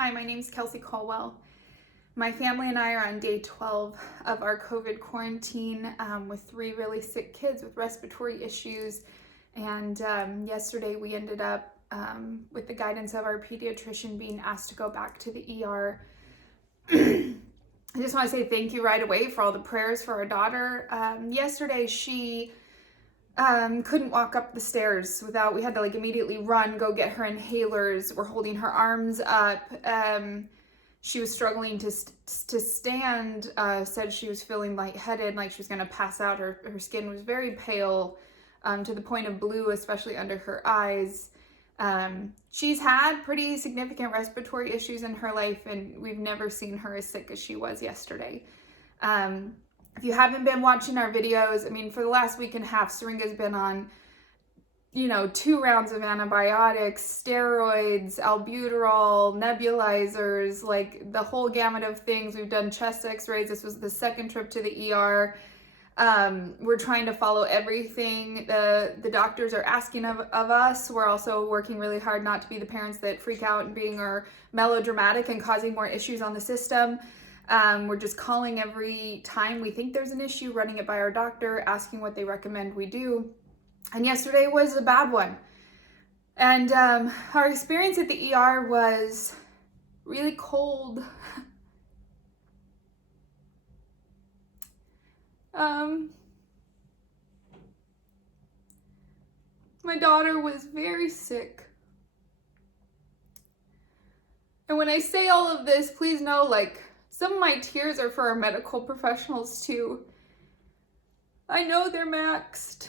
Hi, my name is Kelsey Caldwell. My family and I are on day 12 of our COVID quarantine with 3 really sick kids with respiratory issues. And yesterday we ended up, with the guidance of our pediatrician, being asked to go back to the ER. I just want to say thank you right away for all the prayers for our daughter. Yesterday she couldn't walk up the stairs without, we had to immediately run, go get her inhalers. We're holding her arms up. She was struggling to stand, said she was feeling lightheaded, like she was going to pass out. Her skin was very pale, to the point of blue, especially under her eyes. She's had pretty significant respiratory issues in her life, and we've never seen her as sick as she was yesterday. If you haven't been watching our videos, for the last week and a half, Syringa's been on, 2 rounds of antibiotics, steroids, albuterol, nebulizers, the whole gamut of things. We've done chest x-rays. This was the second trip to the ER. We're trying to follow everything the doctors are asking of us. We're also working really hard not to be the parents that freak out and being melodramatic and causing more issues on the system. We're just calling every time we think there's an issue, running it by our doctor, asking what they recommend we do. And yesterday was a bad one. And our experience at the ER was really cold. My daughter was very sick. And when I say all of this, please know, some of my tears are for our medical professionals too. I know they're maxed.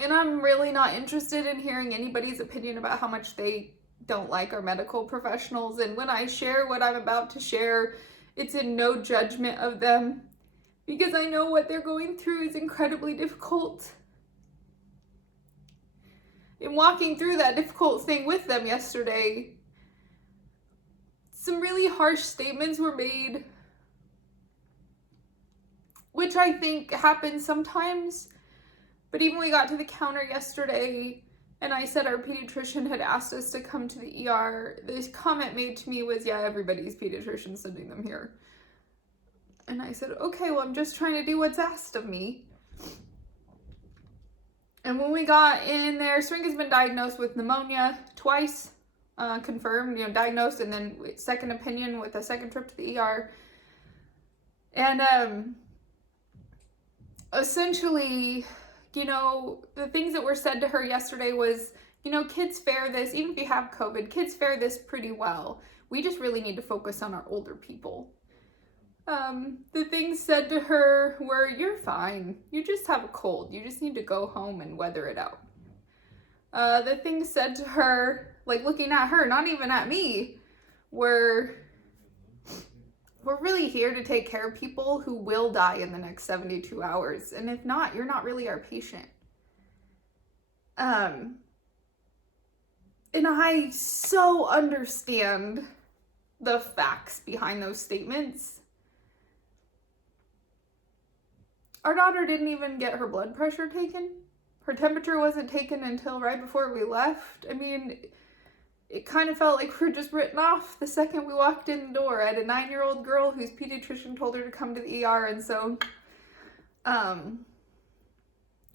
And I'm really not interested in hearing anybody's opinion about how much they don't like our medical professionals. And when I share what I'm about to share, it's in no judgment of them, because I know what they're going through is incredibly difficult. In walking through that difficult thing with them yesterday, some really harsh statements were made, which I think happens sometimes. But even when we got to the counter yesterday and I said our pediatrician had asked us to come to the ER, this comment made to me was, yeah, everybody's pediatrician sending them here. And I said, okay, well, I'm just trying to do what's asked of me. And when we got in there, Syringa's been diagnosed with pneumonia twice, confirmed, diagnosed, and then second opinion with a second trip to the ER. And essentially, the things that were said to her yesterday was, kids fare this, even if you have COVID, kids fare this pretty well. We just really need to focus on our older people. The things said to her were, you're fine. You just have a cold. You just need to go home and weather it out. The things said to her, looking at her, not even at me, were, we're really here to take care of people who will die in the next 72 hours. And if not, you're not really our patient. And I so understand the facts behind those statements. Our daughter didn't even get her blood pressure taken. Her temperature wasn't taken until right before we left. It kind of felt like we were just written off the second we walked in the door. I had a 9-year-old girl whose pediatrician told her to come to the ER, and so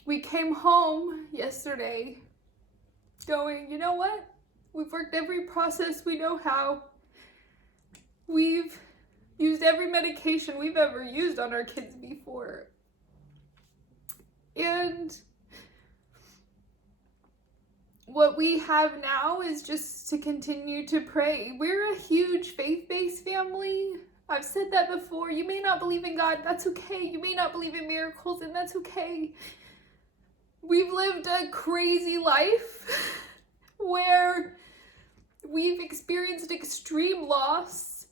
we came home yesterday going, you know what? We've worked every process we know how. We've used every medication we've ever used on our kids before. And what we have now is just to continue to pray. We're a huge faith-based family. I've said that before. You may not believe in God, that's okay. You may not believe in miracles, and that's okay. We've lived a crazy life where we've experienced extreme loss.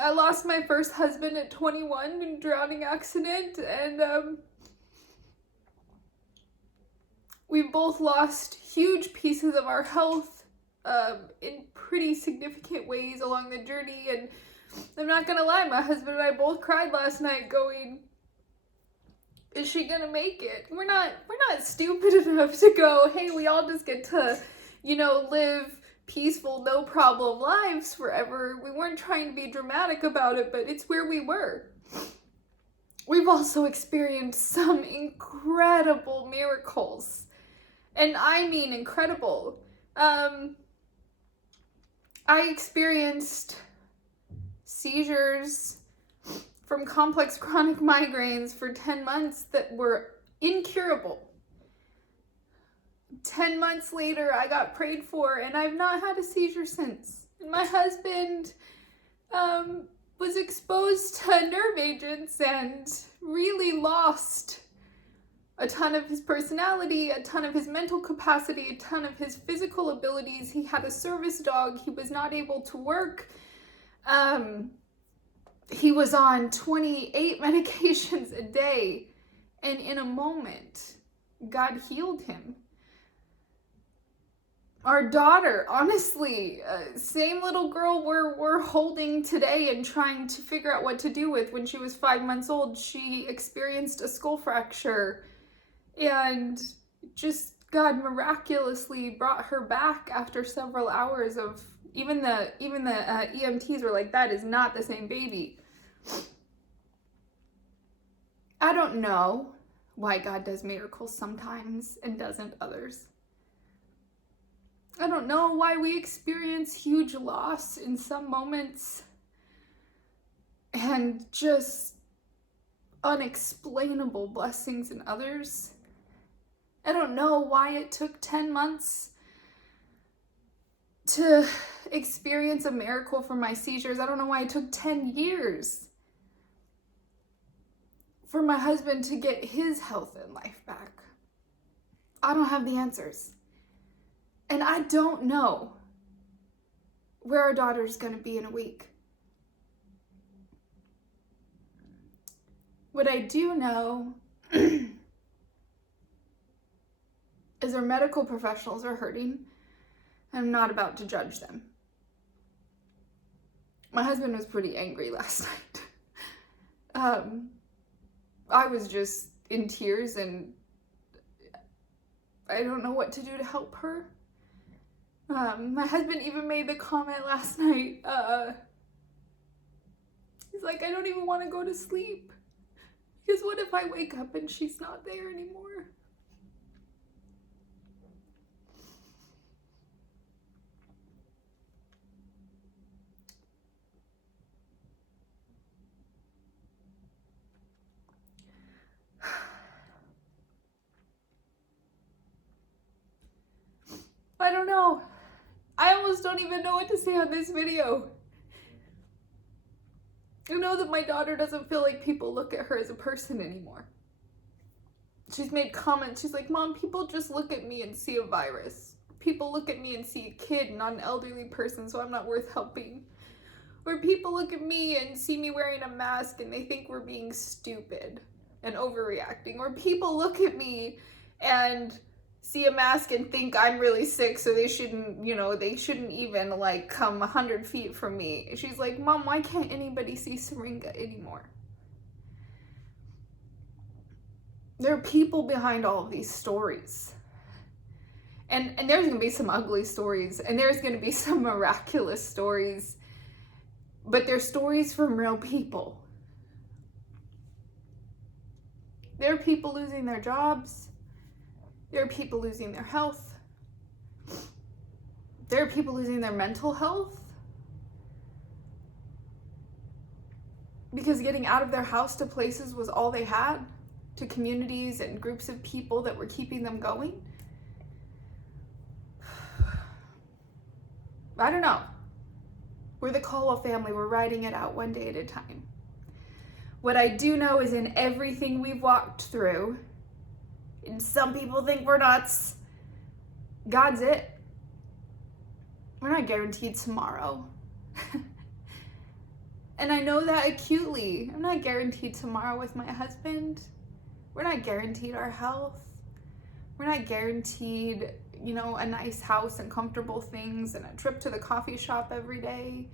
I lost my first husband at 21 in a drowning accident, and we've both lost huge pieces of our health in pretty significant ways along the journey. And I'm not gonna lie, my husband and I both cried last night going, is she gonna make it? We're not stupid enough to go, hey, we all just get to, live peaceful, no problem lives forever. We weren't trying to be dramatic about it, but it's where we were. We've also experienced some incredible miracles. And I mean incredible. I experienced seizures from complex chronic migraines for 10 months that were incurable. 10 months later, I got prayed for, and I've not had a seizure since. And my husband was exposed to nerve agents and really lost a ton of his personality, a ton of his mental capacity, a ton of his physical abilities. He had a service dog. He was not able to work. He was on 28 medications a day, and in a moment, God healed him. Our daughter, honestly, same little girl we're holding today and trying to figure out what to do with. When she was 5 months old, she experienced a skull fracture, and just God miraculously brought her back after several hours of, even the EMTs were like, that is not the same baby. I don't know why God does miracles sometimes and doesn't others. I don't know why we experience huge loss in some moments and just unexplainable blessings in others. I don't know why it took 10 months to experience a miracle for my seizures. I don't know why it took 10 years for my husband to get his health and life back. I don't have the answers. And I don't know where our daughter's going to be in a week. What I do know is our medical professionals are hurting. I'm not about to judge them. My husband was pretty angry last night. I was just in tears, and I don't know what to do to help her. My husband even made the comment last night. He's like, I don't even want to go to sleep, because what if I wake up and she's not there anymore? I don't know. I almost don't even know what to say on this video. I know that my daughter doesn't feel like people look at her as a person anymore. She's made comments. She's like, Mom, people just look at me and see a virus. People look at me and see a kid, not an elderly person, so I'm not worth helping. Or people look at me and see me wearing a mask and they think we're being stupid and overreacting. Or people look at me and see a mask and think I'm really sick, so they shouldn't even like come 100 feet from me. She's like, Mom, why can't anybody see Syringa anymore? There are people behind all of these stories. And there's going to be some ugly stories, and there's going to be some miraculous stories, but they're stories from real people. There are people losing their jobs. There are people losing their health. There are people losing their mental health because getting out of their house to places was all they had, to communities and groups of people that were keeping them going. I don't know. We're the Caldwell family. We're riding it out one day at a time. What I do know is in everything we've walked through, and some people think we're nuts, God's it. We're not guaranteed tomorrow. And I know that acutely. I'm not guaranteed tomorrow with my husband. We're not guaranteed our health. We're not guaranteed, a nice house and comfortable things and a trip to the coffee shop every day.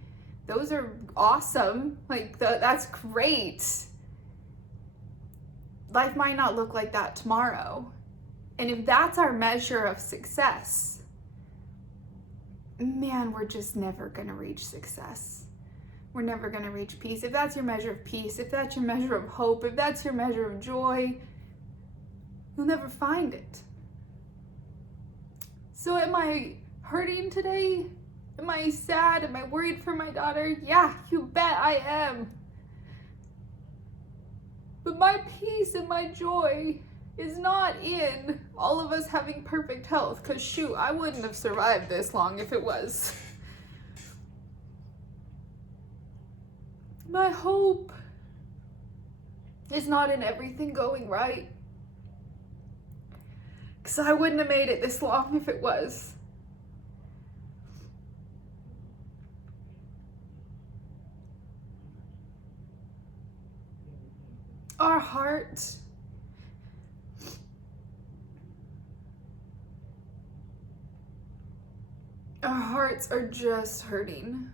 Those are awesome. That's great. Life might not look like that tomorrow. And if that's our measure of success, man, we're just never going to reach success. We're never going to reach peace. If that's your measure of peace, if that's your measure of hope, if that's your measure of joy, you'll never find it. So am I hurting today? Am I sad? Am I worried for my daughter? Yeah, you bet I am. But my peace and my joy is not in all of us having perfect health, because shoot, I wouldn't have survived this long if it was. My hope is not in everything going right, because I wouldn't have made it this long if it was. Our hearts are just hurting.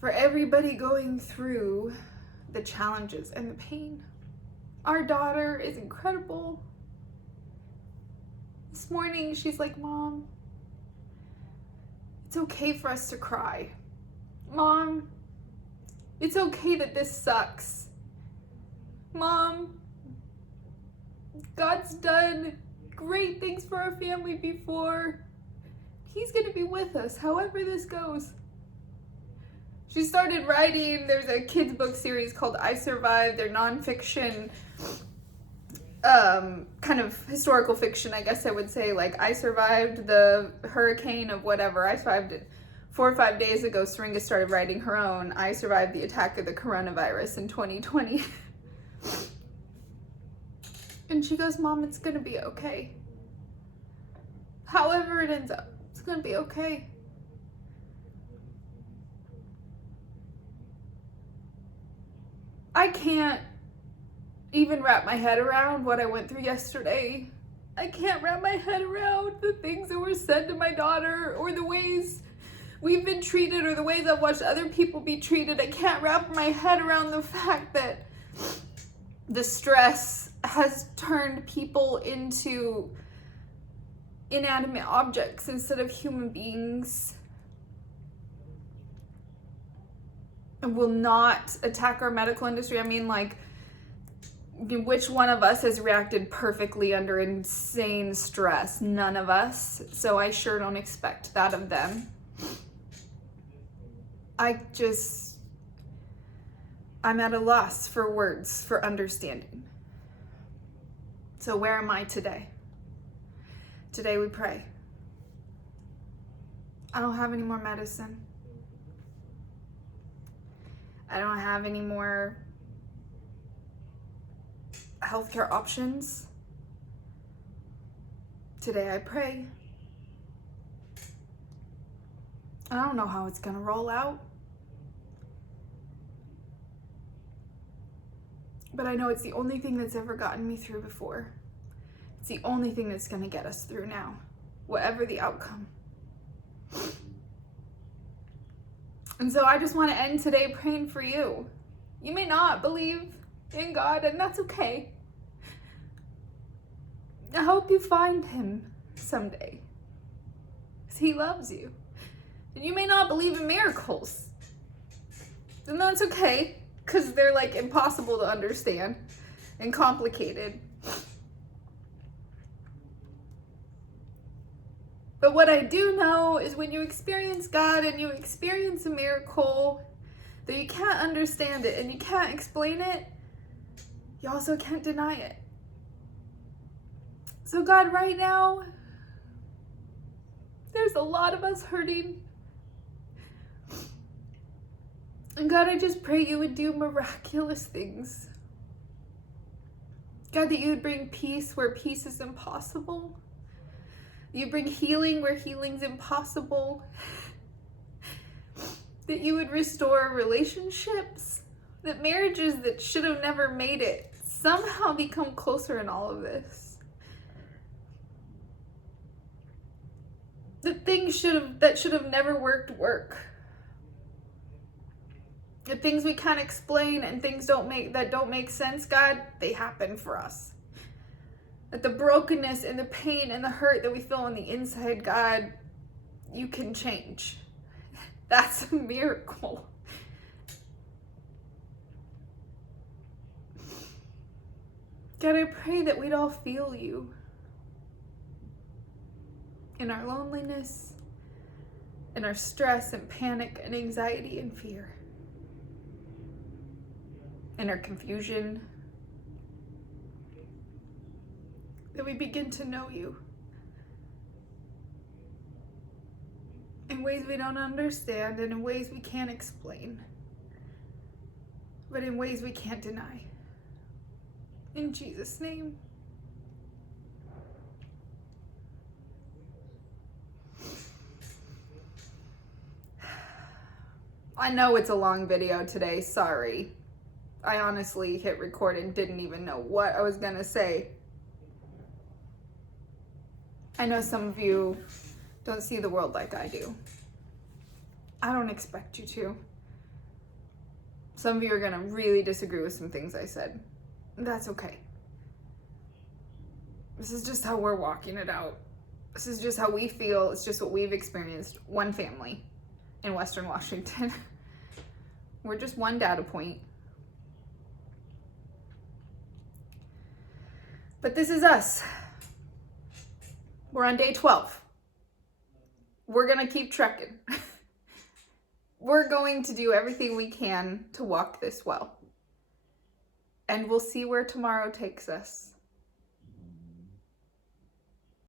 For everybody going through the challenges and the pain. Our daughter is incredible. This morning she's like, Mom, it's okay for us to cry. Mom, it's okay that this sucks. Mom, God's done great things for our family before. He's going to be with us however this goes. She started writing, there's a kids book series called I Survived. They're nonfiction, kind of historical fiction, I guess I would say. Like, I survived the hurricane of whatever. I survived it 4 or 5 days ago. Syringa started writing her own. I survived the attack of the coronavirus in 2020. And she goes, Mom, it's going to be okay. However it ends up, it's going to be okay. I can't even wrap my head around what I went through yesterday. I can't wrap my head around the things that were said to my daughter, or the ways we've been treated, or the ways I've watched other people be treated. I can't wrap my head around the fact that the stress has turned people into inanimate objects instead of human beings. And will not attack our medical industry. I mean, like, which one of us has reacted perfectly under insane stress? None of us. So I sure don't expect that of them. I'm at a loss for words, for understanding. So where am I today? Today we pray. I don't have any more medicine. I don't have any more healthcare options. Today I pray. I don't know how it's gonna roll out. But I know it's the only thing that's ever gotten me through before. It's the only thing that's gonna get us through now, whatever the outcome. And so I just want to end today praying for you. You may not believe in God, and that's okay. I hope you find him someday, because he loves you. And you may not believe in miracles, and that's okay, because they're like impossible to understand and complicated. But what I do know is when you experience God and you experience a miracle, that you can't understand it and you can't explain it, you also can't deny it. So God, right now, there's a lot of us hurting. And God, I just pray you would do miraculous things. God, that you would bring peace where peace is impossible. You bring healing where healing's impossible. That you would restore relationships. That marriages that should have never made it somehow become closer in all of this. That things that should have never worked work. The things we can't explain and things that don't make sense, God, they happen for us. That the brokenness and the pain and the hurt that we feel on the inside, God, you can change. That's a miracle. God, I pray that we'd all feel you in our loneliness, in our stress and panic and anxiety and fear, in our confusion, that we begin to know you in ways we don't understand and in ways we can't explain, but in ways we can't deny. In Jesus' name. I know it's a long video today, sorry. I honestly hit record and didn't even know what I was gonna say. I know some of you don't see the world like I do. I don't expect you to. Some of you are gonna really disagree with some things I said. That's okay. This is just how we're walking it out. This is just how we feel. It's just what we've experienced. One family in Western Washington. We're just one data point. But this is us. We're on day 12. We're gonna keep trekking. We're going to do everything we can to walk this well. And we'll see where tomorrow takes us.